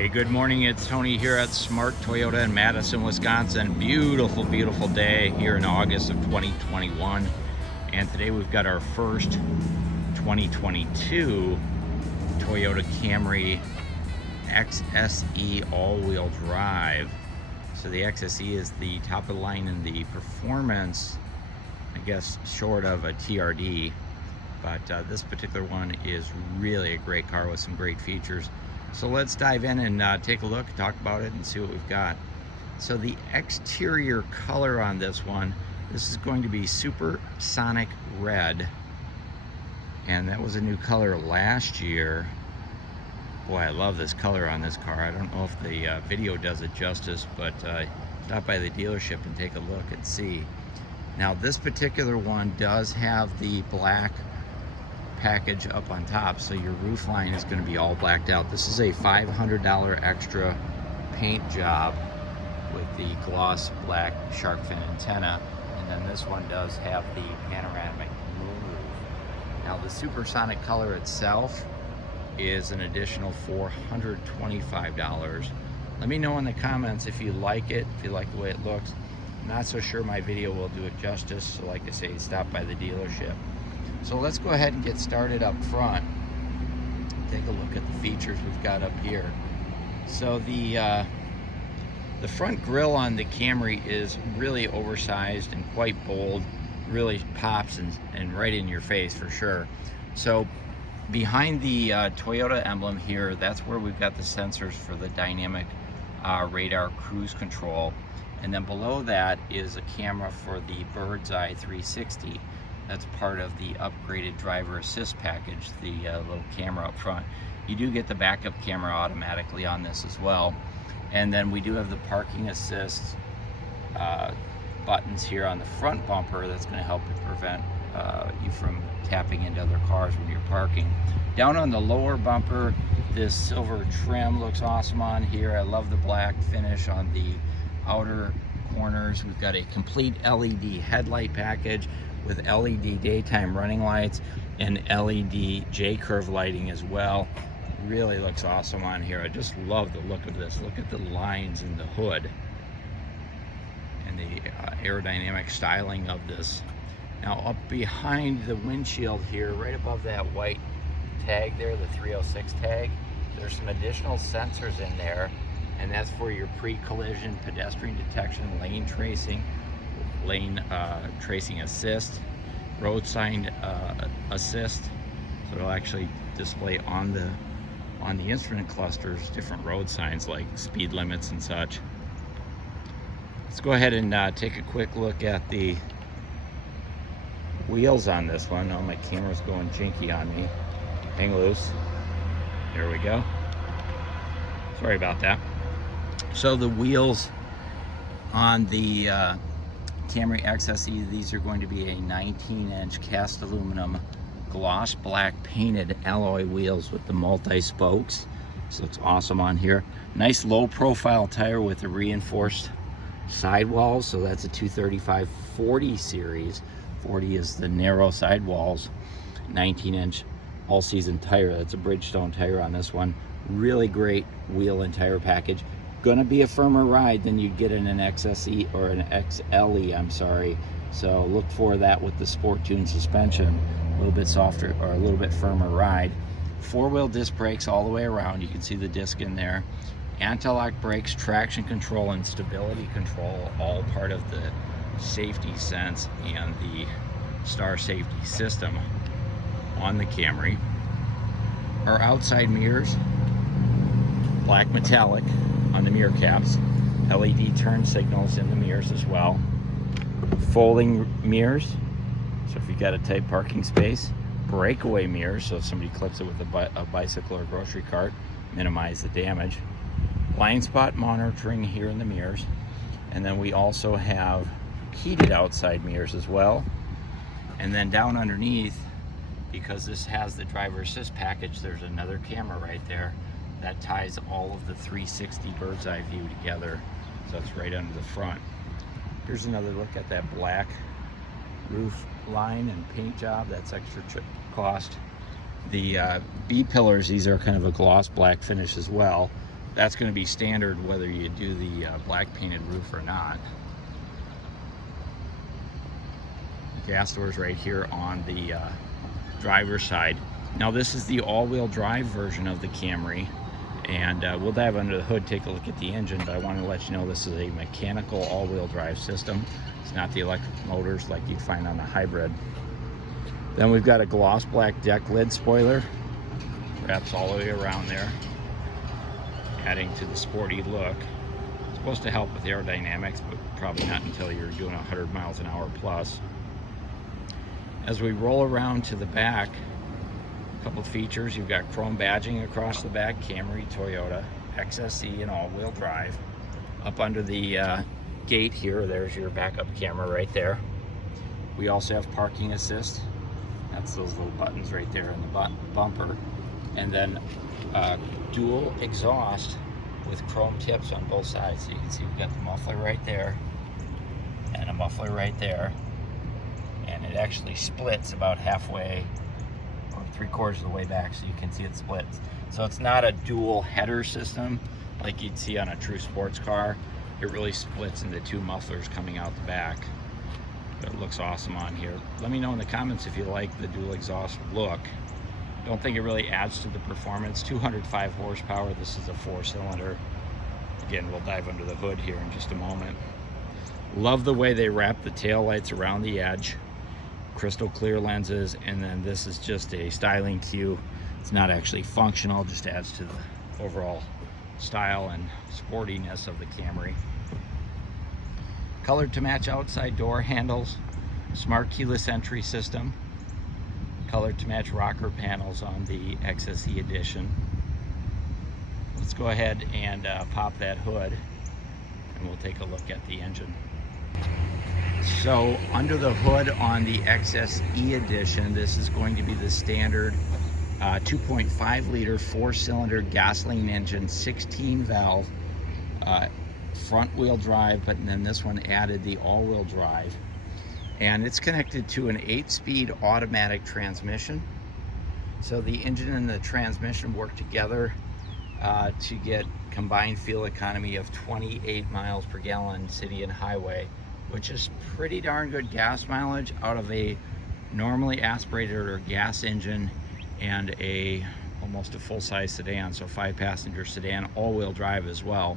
Hey, good morning. It's Tony here at Smart Toyota in Madison, Wisconsin. Beautiful, beautiful day here in August of 2021. And today we've got our first 2022 Toyota Camry XSE all-wheel drive. So the XSE is the top of the line in the performance, I guess short of a TRD. But this particular one is really a great car with some great features. So let's dive in and take a look, talk about it, and see what we've got. So the exterior color on this one, this is going to be Supersonic Red. And that was a new color last year. Boy, I love this color on this car. I don't know if the video does it justice, but stop by the dealership and take a look and see. Now this particular one does have the black package up on top, so your roof line is going to be all blacked out. This is a $500 extra paint job with the gloss black shark fin antenna, and then this one does have the panoramic moonroof. Now the Supersonic color itself is an additional $425. Let me know in the comments if you like it, if you like the way it looks. I'm not so sure my video will do it justice, so like I say, stop by the dealership. So let's go ahead and get started up front. Take a look at the features we've got up here. So the front grille on the Camry is really oversized and quite bold. Really pops and right in your face for sure. So behind the Toyota emblem here, that's where we've got the sensors for the dynamic radar cruise control. And then below that is a camera for the bird's eye 360. That's part of the upgraded driver assist package, the little camera up front. You do get the backup camera automatically on this as well. And then we do have the parking assist buttons here on the front bumper. That's going to help prevent you from tapping into other cars when you're parking. Down on the lower bumper, this silver trim looks awesome on here. I love the black finish on the outer corners. We've got a complete LED headlight package with LED daytime running lights and LED J-curve lighting as well. Really looks awesome on here. I just love the look of this. Look at the lines in the hood and the aerodynamic styling of this. Now up behind the windshield here, right above that white tag there, the 306 tag, there's some additional sensors in there, and that's for your pre-collision pedestrian detection, lane tracing, lane tracing assist, road sign assist. So it'll actually display on the instrument clusters different road signs like speed limits and such. Let's go ahead and take a quick look at the wheels on this one. Oh, my camera's going jinky on me. Hang loose. There we go. Sorry about that. So the wheels on the Camry XSE, these are going to be a 19-inch cast aluminum gloss black painted alloy wheels with the multi-spokes. This looks awesome on here. Nice low profile tire with the reinforced sidewalls. So that's a 235/40 series. 40 is the narrow sidewalls. 19-inch all-season tire. That's a Bridgestone tire on this one. Really great wheel and tire package. Gonna be a firmer ride than you'd get in an XSE or an XLE, I'm sorry. So look for that with the Sport Tune suspension. A little bit softer or a little bit firmer ride. Four-wheel disc brakes all the way around. You can see the disc in there. Anti-lock brakes, traction control, and stability control, all part of the safety sense and the Star safety system on the Camry. Our outside mirrors, black metallic on the mirror caps, LED turn signals in the mirrors as well, folding mirrors, so if you got a tight parking space, breakaway mirrors, so if somebody clips it with a bicycle or grocery cart, minimize the damage, blind spot monitoring here in the mirrors, and then we also have heated outside mirrors as well. And then down underneath, because this has the driver assist package, there's another camera right there that ties all of the 360 bird's eye view together. So it's right under the front. Here's another look at that black roof line and paint job. That's extra cost. The B pillars, these are kind of a gloss black finish as well. That's going to be standard whether you do the black painted roof or not. Gas doors right here on the driver's side. Now this is the all-wheel drive version of the Camry, and we'll dive under the hood, take a look at the engine, but I want to let you know this is a mechanical all-wheel drive system. It's not the electric motors like you'd find on the hybrid. Then we've got a gloss black deck lid spoiler, wraps all the way around there, adding to the sporty look. It's supposed to help with aerodynamics, but probably not until you're doing 100 miles an hour plus. As we roll around to the back, a couple features. You've got chrome badging across the back, Camry, Toyota, XSE and all-wheel drive. Up under the gate here, there's your backup camera right there. We also have parking assist. That's those little buttons right there in the bumper. And then dual exhaust with chrome tips on both sides. So you can see we've got the muffler right there and a muffler right there. And it actually splits about halfway or 3/4 of the way back, so you can see it splits. So it's not a dual header system like you'd see on a true sports car. It really splits into two mufflers coming out the back. But it looks awesome on here. Let me know in the comments if you like the dual exhaust look. Don't think it really adds to the performance. 205 horsepower. This is a 4-cylinder. Again, we'll dive under the hood here in just a moment. Love the way they wrap the tail lights around the edge. Crystal clear lenses, and then this is just a styling cue. It's not actually functional, just adds to the overall style and sportiness of the Camry. Colored to match outside door handles, smart keyless entry system, colored to match rocker panels on the XSE edition. Let's go ahead and pop that hood and we'll take a look at the engine. So under the hood on the XSE edition, this is going to be the standard 2.5 liter 4-cylinder gasoline engine, 16 valve, front wheel drive, but then this one added the all-wheel drive. And it's connected to an 8-speed automatic transmission. So the engine and the transmission work together to get combined fuel economy of 28 miles per gallon city and highway, which is pretty darn good gas mileage out of a normally aspirated or gas engine and almost a full-size sedan, so 5-passenger sedan, all-wheel drive as well.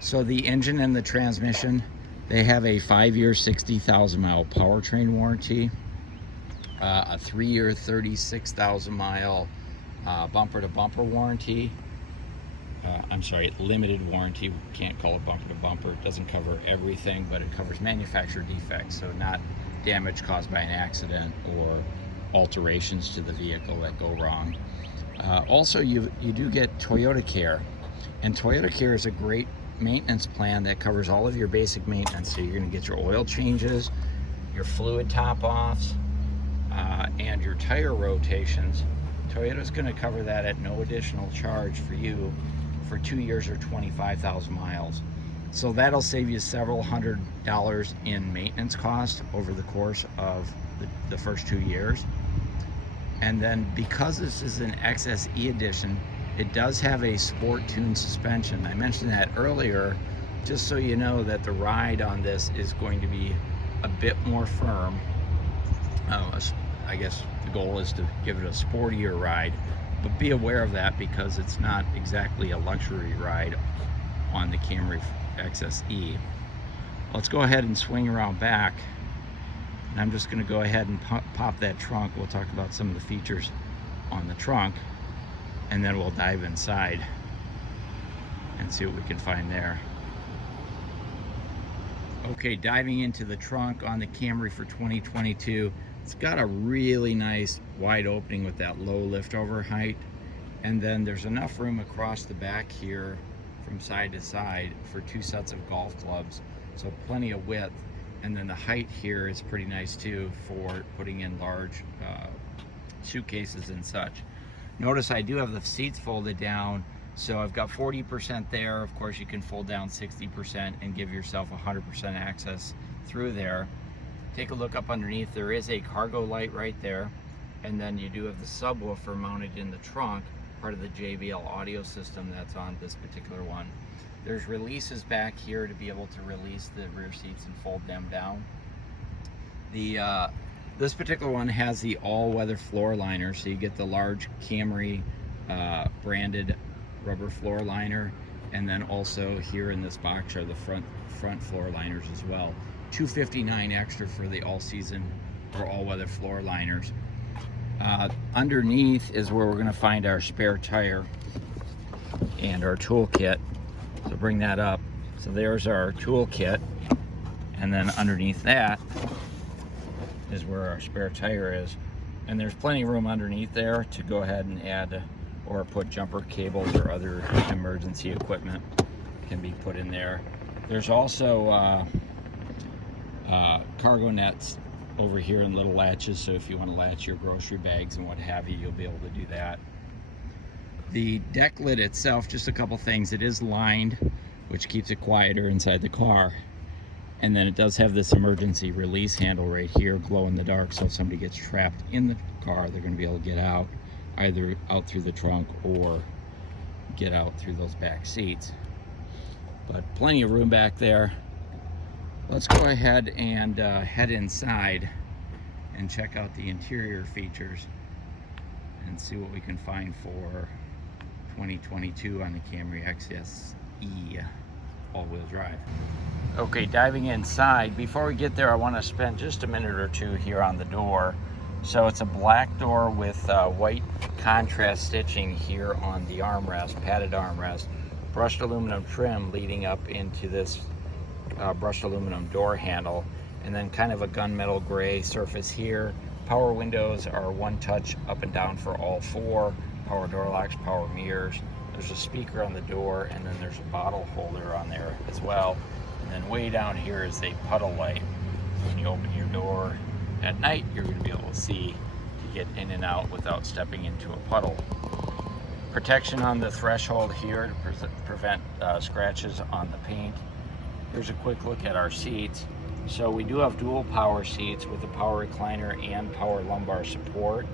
So the engine and the transmission, they have a 5-year 60,000-mile powertrain warranty, a 3-year 36,000-mile bumper-to-bumper warranty. I'm sorry, limited warranty. Can't call it bumper to bumper. It doesn't cover everything, but it covers manufacturer defects, so not damage caused by an accident or alterations to the vehicle that go wrong. Also, you do get Toyota Care, and Toyota Care is a great maintenance plan that covers all of your basic maintenance. So you're going to get your oil changes, your fluid top offs, and your tire rotations. Toyota's going to cover that at no additional charge for you for 2 years or 25,000 miles. So that'll save you several $100s in maintenance cost over the course of the first 2 years. And then because this is an XSE edition, it does have a sport tune suspension. I mentioned that earlier, just so you know that the ride on this is going to be a bit more firm. I guess the goal is to give it a sportier ride, but be aware of that because it's not exactly a luxury ride on the Camry XSE. Let's go ahead and swing around back, and I'm just going to go ahead and pop that trunk. We'll talk about some of the features on the trunk, and then we'll dive inside and see what we can find there. Okay, diving into the trunk on the Camry for 2022. It's got a really nice wide opening with that low liftover height, and then there's enough room across the back here from side to side for 2 sets of golf clubs, so plenty of width. And then the height here is pretty nice too for putting in large suitcases and such. Notice I do have the seats folded down, so I've got 40% there. Of course, you can fold down 60% and give yourself 100% access through there. Take a look up underneath. There is a cargo light right there, and then you do have the subwoofer mounted in the trunk, part of the JBL audio system that's on this particular one. There's releases back here to be able to release the rear seats and fold them down. This particular one has the all-weather floor liner, so you get the large Camry branded rubber floor liner, and then also here in this box are the front floor liners as well. $259 extra for the all-season or all-weather floor liners. Underneath is where we're going to find our spare tire and our toolkit. So bring that up. So there's our toolkit, and then underneath that is where our spare tire is, and there's plenty of room underneath there to go ahead and add or put jumper cables or other emergency equipment can be put in there. There's also cargo nets over here in little latches, so if you want to latch your grocery bags and what have you, you'll be able to do that. The deck lid itself, just a couple things. It is lined, which keeps it quieter inside the car. And then it does have this emergency release handle right here, glow in the dark, so if somebody gets trapped in the car, they're going to be able to get out, either out through the trunk or get out through those back seats. But plenty of room back there. Let's go ahead and head inside and check out the interior features and see what we can find for 2022 on the Camry XSE all-wheel drive. Okay, diving inside. Before we get there, I want to spend just a minute or two here on the door. So it's a black door with white contrast stitching here on the armrest, padded armrest, brushed aluminum trim leading up into this brushed aluminum door handle, and then kind of a gunmetal gray surface here. Power windows are one touch up and down for all four. Power door locks, power mirrors. There's a speaker on the door, and then there's a bottle holder on there as well. And then way down here is a puddle light. When you open your door at night, you're going to be able to see to get in and out without stepping into a puddle. Protection on the threshold here to prevent scratches on the paint. Here's a quick look at our seats. So we do have dual power seats with a power recliner and power lumbar support.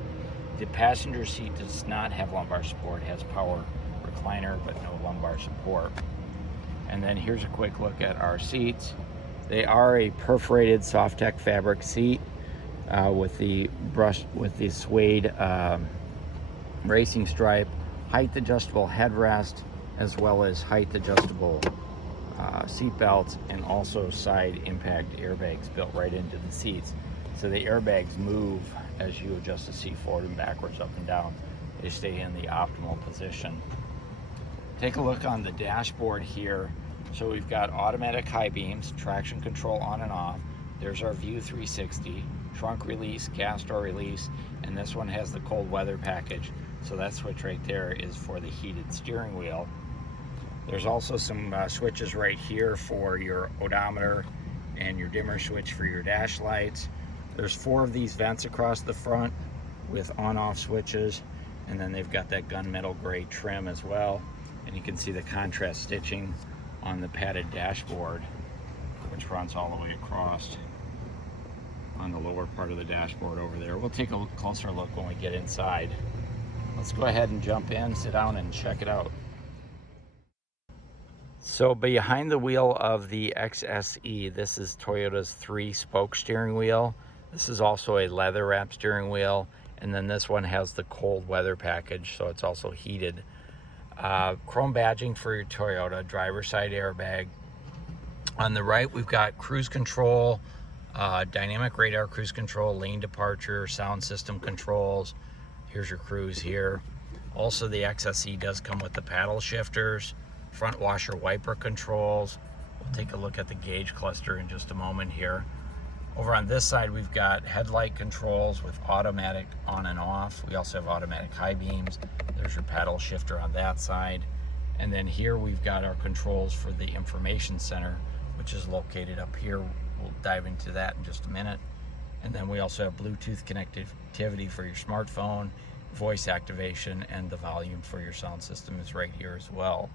The passenger seat does not have lumbar support. It has power recliner but no lumbar support. And then here's a quick look at our seats. They are a perforated Softech fabric seat with the suede racing stripe, height adjustable headrest, as well as height adjustable seat belts, and also side impact airbags built right into the seats. So the airbags move as you adjust the seat forward and backwards, up and down. They stay in the optimal position. Take a look on the dashboard here. So we've got automatic high beams, traction control on and off. There's our View 360, trunk release, gas door release, and this one has the cold weather package. So that switch right there is for the heated steering wheel. There's also some switches right here for your odometer and your dimmer switch for your dash lights. There's 4 of these vents across the front with on-off switches, and then they've got that gunmetal gray trim as well. And you can see the contrast stitching on the padded dashboard, which runs all the way across on the lower part of the dashboard over there. We'll take a closer look when we get inside. Let's go ahead and jump in, sit down, and check it out. So behind the wheel of the XSE, this is Toyota's 3-spoke steering wheel. This is also a leather wrap steering wheel, and then this one has the cold weather package, so it's also heated. Chrome badging for your Toyota, driver side airbag. On the right, we've got cruise control, dynamic radar cruise control, lane departure, sound system controls. Here's your cruise here. Also, the XSE does come with the paddle shifters, front washer wiper controls. We'll take a look at the gauge cluster in just a moment here. Over on this side, we've got headlight controls with automatic on and off. We also have automatic high beams. There's your paddle shifter on that side. And then here we've got our controls for the information center, which is located up here. We'll dive into that in just a minute. And then we also have Bluetooth connectivity for your smartphone, voice activation, and the volume for your sound system is right here as well.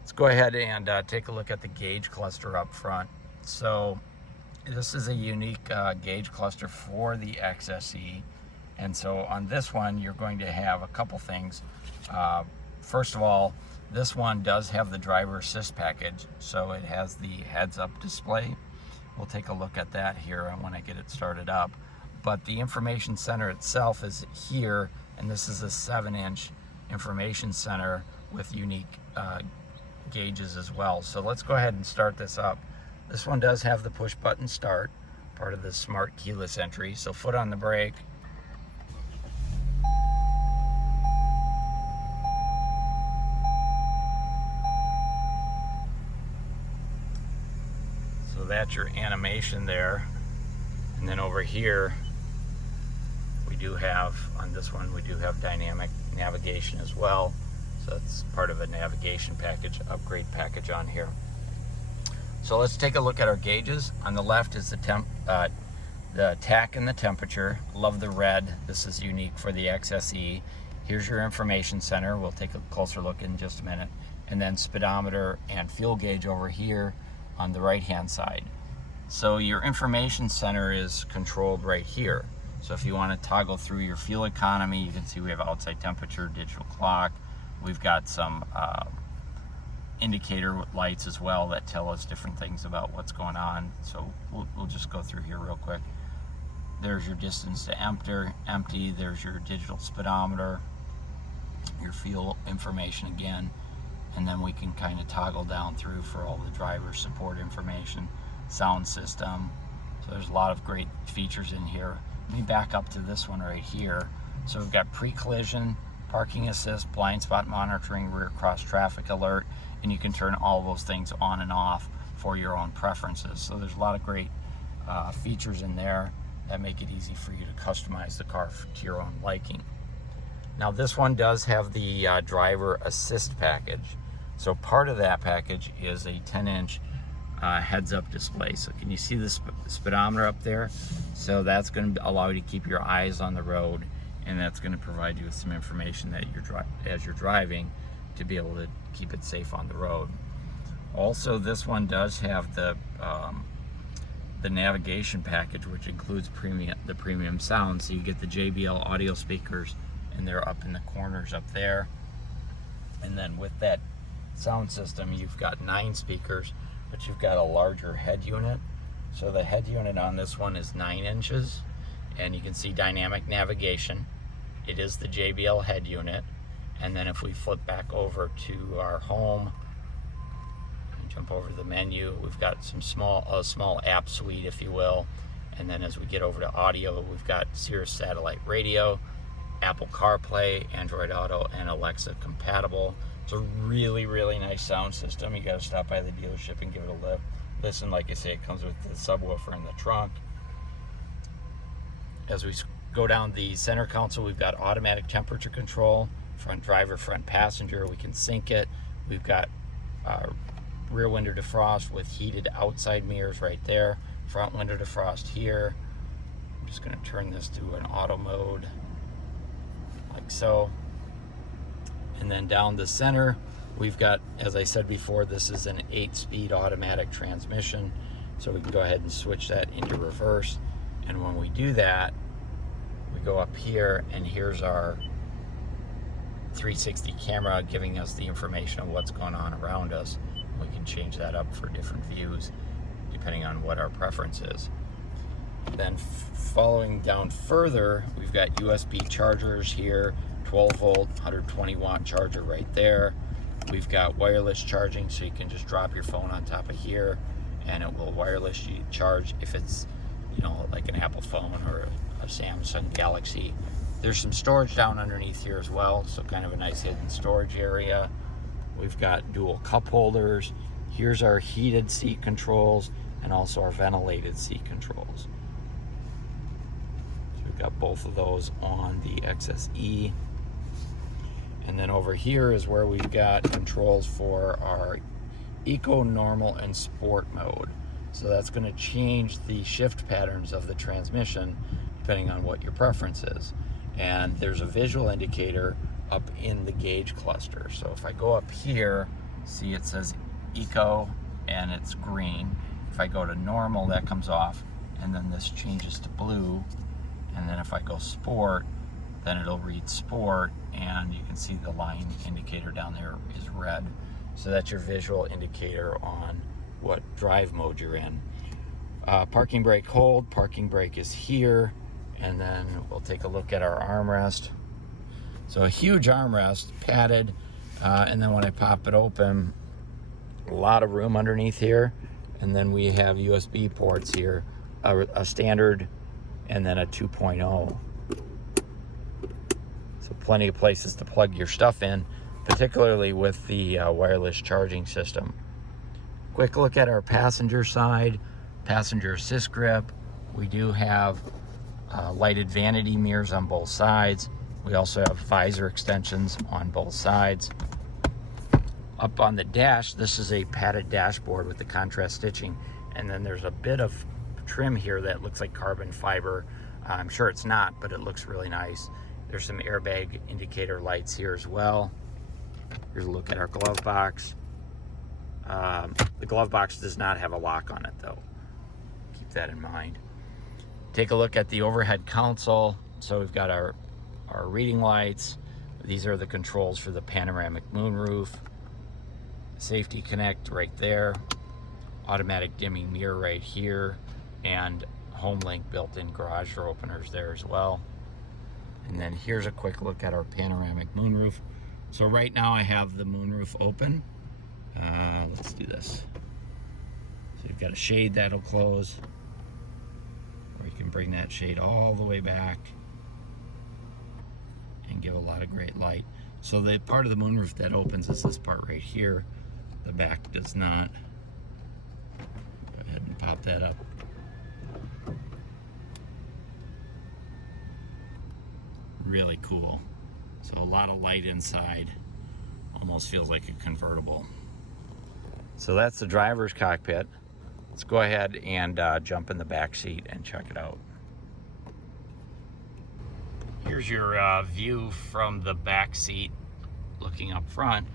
Let's go ahead and take a look at the gauge cluster up front. So this is a unique gauge cluster for the XSE. And so on this one, you're going to have a couple things. First of all, this one does have the driver assist package, so it has the heads-up display. We'll take a look at that here when I get it started up. But the information center itself is here, and this is a 7-inch information center with unique gauges as well. So let's go ahead and start this up. This one does have the push button start, part of the smart keyless entry. So foot on the brake. So that's your animation there. And then over here, we do have, on this one, we do have dynamic navigation as well. So that's part of a navigation package, upgrade package on here. So let's take a look at our gauges. On the left is the tach and the temperature. Love the red. This is unique for the XSE. Here's your information center. We'll take a closer look in just a minute. And then speedometer and fuel gauge over here on the right-hand side. So your information center is controlled right here. So if you want to toggle through your fuel economy, you can see we have outside temperature, digital clock. We've got some indicator lights as well that tell us different things about what's going on. So we'll just go through here real quick. There's your distance to empty. There's your digital speedometer, your fuel information again. And then we can kind of toggle down through for all the driver support information, sound system. So there's a lot of great features in here. Let me back up to this one right here. So we've got pre-collision, parking assist, blind spot monitoring, rear cross traffic alert, and you can turn all those things on and off for your own preferences. So there's a lot of great features in there that make it easy for you to customize the car to your own liking. Now this one does have the driver assist package. So part of that package is a 10-inch heads-up display. So can you see the speedometer up there? So that's going to allow you to keep your eyes on the road, and that's going to provide you with some information that as you're driving to be able to keep it safe on the road. Also, this one does have the navigation package, which includes the premium sound. So you get the JBL audio speakers, and they're up in the corners up there. And then with that sound system, you've got 9 speakers, but you've got a larger head unit. So the head unit on this one is 9 inches, and you can see dynamic navigation. It is the JBL head unit. And then if we flip back over to our home, jump over to the menu, we've got some a small app suite, if you will. And then as we get over to audio, we've got Sirius satellite radio, Apple CarPlay, Android Auto, and Alexa compatible. It's a really, really nice sound system. You got to stop by the dealership and give it a listen. Like I say, it comes with the subwoofer in the trunk. As we go down the center console, we've got automatic temperature control, front driver, front passenger. We can sync it. We've got rear window defrost with heated outside mirrors right there. Front window defrost here. I'm just going to turn this to an auto mode, like so. And then down the center, we've got, as I said before, this is an 8-speed automatic transmission. So we can go ahead and switch that into reverse. And when we do that, we go up here, and here's our 360 camera giving us the information of what's going on around us. We can change that up for different views depending on what our preference is. Then following down further, we've got USB chargers here, 12 volt, 120 watt charger right there. We've got wireless charging, so you can just drop your phone on top of here and it will wirelessly charge if it's, you know, like an Apple phone or a Samsung Galaxy. There's some storage down underneath here as well, so kind of a nice hidden storage area. We've got dual cup holders. Here's our heated seat controls and also our ventilated seat controls. So we've got both of those on the XSE. And then over here is where we've got controls for our Eco, Normal, and Sport mode. So that's going to change the shift patterns of the transmission depending on what your preference is. And there's a visual indicator up in the gauge cluster. So if I go up here, see it says Eco and it's green. If I go to normal, that comes off, and then this changes to blue, And then if I go sport, then it'll read sport, and you can see the line indicator down there is red. So that's your visual indicator on what drive mode you're in. Parking brake hold, parking brake is here, and then we'll take a look at our armrest. So a huge armrest, padded, and then when I pop it open, a lot of room underneath here, and then we have USB ports here, a standard and then a 2.0. So plenty of places to plug your stuff in, particularly with the wireless charging system. Quick look at our passenger side, passenger assist grip. We do have lighted vanity mirrors on both sides. We also have visor extensions on both sides. Up on the dash, this is a padded dashboard with the contrast stitching, and then there's a bit of trim here that looks like carbon fiber. I'm sure it's not, but it looks really nice. There's some airbag indicator lights here as well. Here's a look at our glove box. The glove box does not have a lock on it though. Keep that in mind. Take a look at the overhead console. So we've got our reading lights. These are the controls for the panoramic moonroof. Safety connect right there. Automatic dimming mirror right here. And HomeLink built-in garage door openers there as well. And then here's a quick look at our panoramic moonroof. So right now I have the moonroof open. Let's do this. So you've got a shade that'll close, or you can bring that shade all the way back and give a lot of great light. So the part of the moonroof that opens is this part right here. The back does not. Go ahead and pop that up. Really cool. So a lot of light inside. Almost feels like a convertible. So that's the driver's cockpit. Let's go ahead and jump in the back seat and check it out. Here's your view from the back seat looking up front,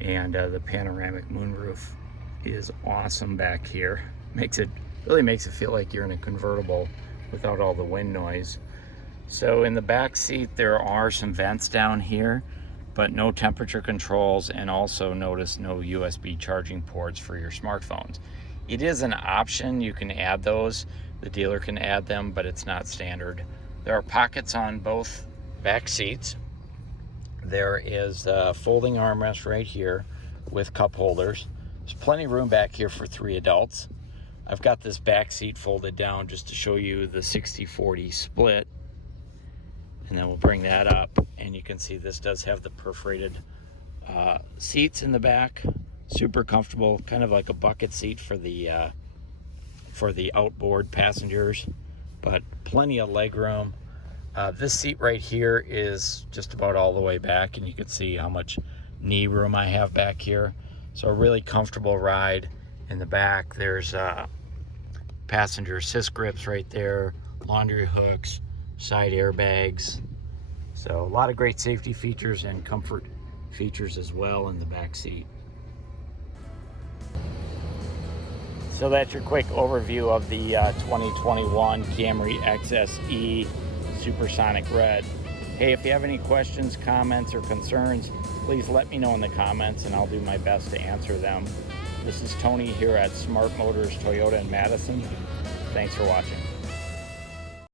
and the panoramic moonroof is awesome back here. Really makes it feel like you're in a convertible without all the wind noise. So in the back seat there are some vents down here, but no temperature controls, and also notice no USB charging ports for your smartphones. It is an option, you can add those. The dealer can add them, but it's not standard. There are pockets on both back seats. There is a folding armrest right here with cup holders. There's plenty of room back here for 3 adults. I've got this back seat folded down just to show you the 60-40 split. And then we'll bring that up, and you can see this does have the perforated seats in the back. Super comfortable, kind of like a bucket seat for the outboard passengers, but plenty of leg room. This seat right here is just about all the way back, and you can see how much knee room I have back here. So a really comfortable ride in the back. There's passenger assist grips right there, laundry hooks, side airbags. So a lot of great safety features and comfort features as well in the back seat. So that's your quick overview of the 2021 Camry XSE Supersonic Red. Hey, if you have any questions, comments, or concerns, please let me know in the comments and I'll do my best to answer them. This is Tony here at Smart Motors Toyota in Madison. Thanks for watching.